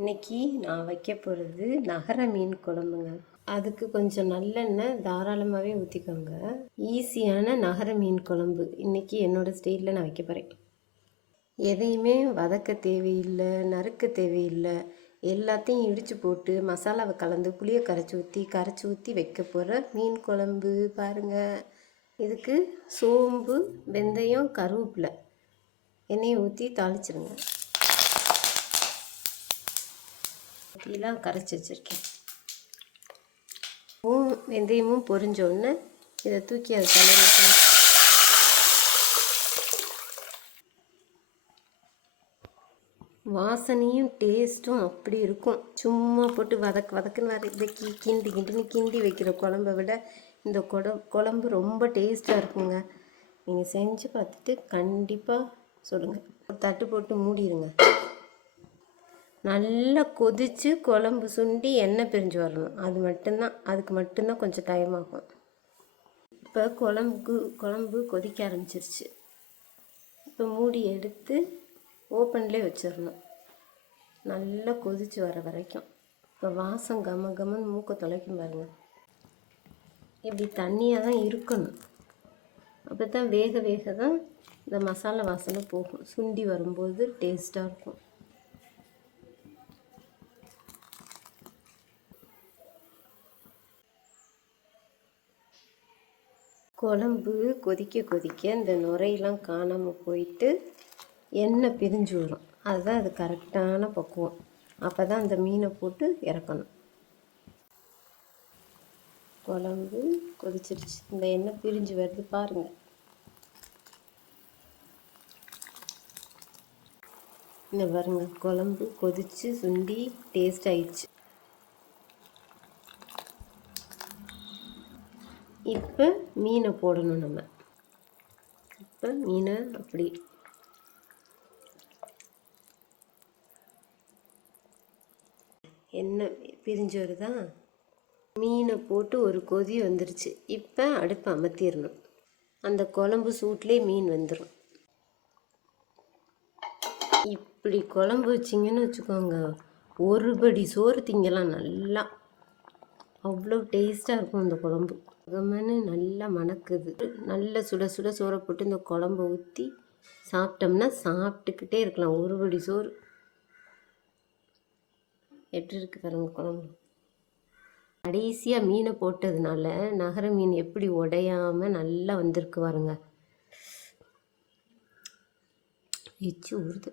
இன்றைக்கி நான் வைக்க போகிறது நகர மீன் குழம்புங்க. அதுக்கு கொஞ்சம் நல்லெண்ணெய் தாராளமாகவே ஊற்றிக்கோங்க. ஈஸியான நகர மீன் குழம்பு இன்றைக்கி என்னோடய ஸ்டைலில் நான் வைக்க போகிறேன். எதையுமே வதக்க தேவையில்லை, நறுக்க தேவையில்லை. எல்லாத்தையும் இடித்து போட்டு மசாலாவை கலந்து புளியை கரைச்சி ஊற்றி வைக்க போகிற மீன் குழம்பு பாருங்கள். இதுக்கு சோம்பு, வெந்தயம், கருவேப்பிலை எண்ணெயை ஊற்றி தாளிச்சிருங்க. இதெல்லாம் கரைச்சி வச்சுருக்கேன். வெந்தயமும் பொரிஞ்சோடனே இதை தூக்கி அதை தலையில் வாசனையும் டேஸ்ட்டும் அப்படி இருக்கும். சும்மா போட்டு வதக்குன்னு இதை கிண்டி வைக்கிற குழம்பை விட இந்த குழம்பு ரொம்ப டேஸ்ட்டாக இருக்குங்க. நீங்கள் செஞ்சு பார்த்துட்டு கண்டிப்பாக சொல்லுங்கள். ஒரு தட்டு போட்டு மூடிடுங்க. நல்லா கொதித்து குழம்பு சுண்டி எண்ணெய் பிரிஞ்சு வரணும். அதுக்கு மட்டும்தான் கொஞ்சம் டைம் ஆகும். இப்போ குழம்பு கொதிக்க ஆரம்பிச்சிருச்சு. இப்போ மூடி எடுத்து ஓப்பன்லேயே வச்சிடணும். நல்லா கொதித்து வர வரைக்கும். இப்போ வாசம் கமன்னு மூக்கை தொலைக்கும் பாருங்கள். இப்படி தண்ணியாக தான் இருக்கணும். அப்போ தான் வேக தான் இந்த மசாலா வாசனை போகும். சுண்டி வரும்போது டேஸ்ட்டாக இருக்கும். குழம்பு கொதிக்க இந்த நுரையெல்லாம் காணாமல் போயிட்டு எண்ணெய் பிரிஞ்சு வரும். அதுதான் அது கரெக்டான பக்குவம். அப்போ தான் அந்த மீனை போட்டு இறக்கணும். குழம்பு கொதிச்சிருச்சு. இந்த எண்ணெய் பிரிஞ்சு வருது பாருங்கள். இந்த பாருங்க, குழம்பு கொதித்து சுண்டி டேஸ்ட் ஆயிடுச்சு. இப்போ மீனை போடணும். நம்ம இப்போ மீனை அப்படி எண்ணெய் பிரிஞ்சு வருதா, மீனை போட்டு ஒரு கொதி வந்துருச்சு. இப்போ அடுப்பை அமர்த்திடணும். அந்த குழம்பு சூட்லேயே மீன் வந்துடும். இப்படி குழம்பு வச்சிங்கன்னு வச்சுக்கோங்க, ஒரு படி சோறு திங்கலாம். நல்லா அவ்வளோ டேஸ்ட்டாக இருக்கும் இந்த குழம்பு. கமன்னு நல்லா மணக்குது. நல்ல சுட சோறை போட்டு இந்த குழம்பை ஊற்றி சாப்பிட்டோம்னா சாப்பிட்டுக்கிட்டே இருக்கலாம். ஒரு படி சோறு. எப்படி இருக்குது பாருங்க குழம்பு. கடைசியாக மீனை போட்டதுனால நகர மீன் எப்படி உடையாமல் நல்லா வந்திருக்கு பாருங்க. எச்சு ஊறுது.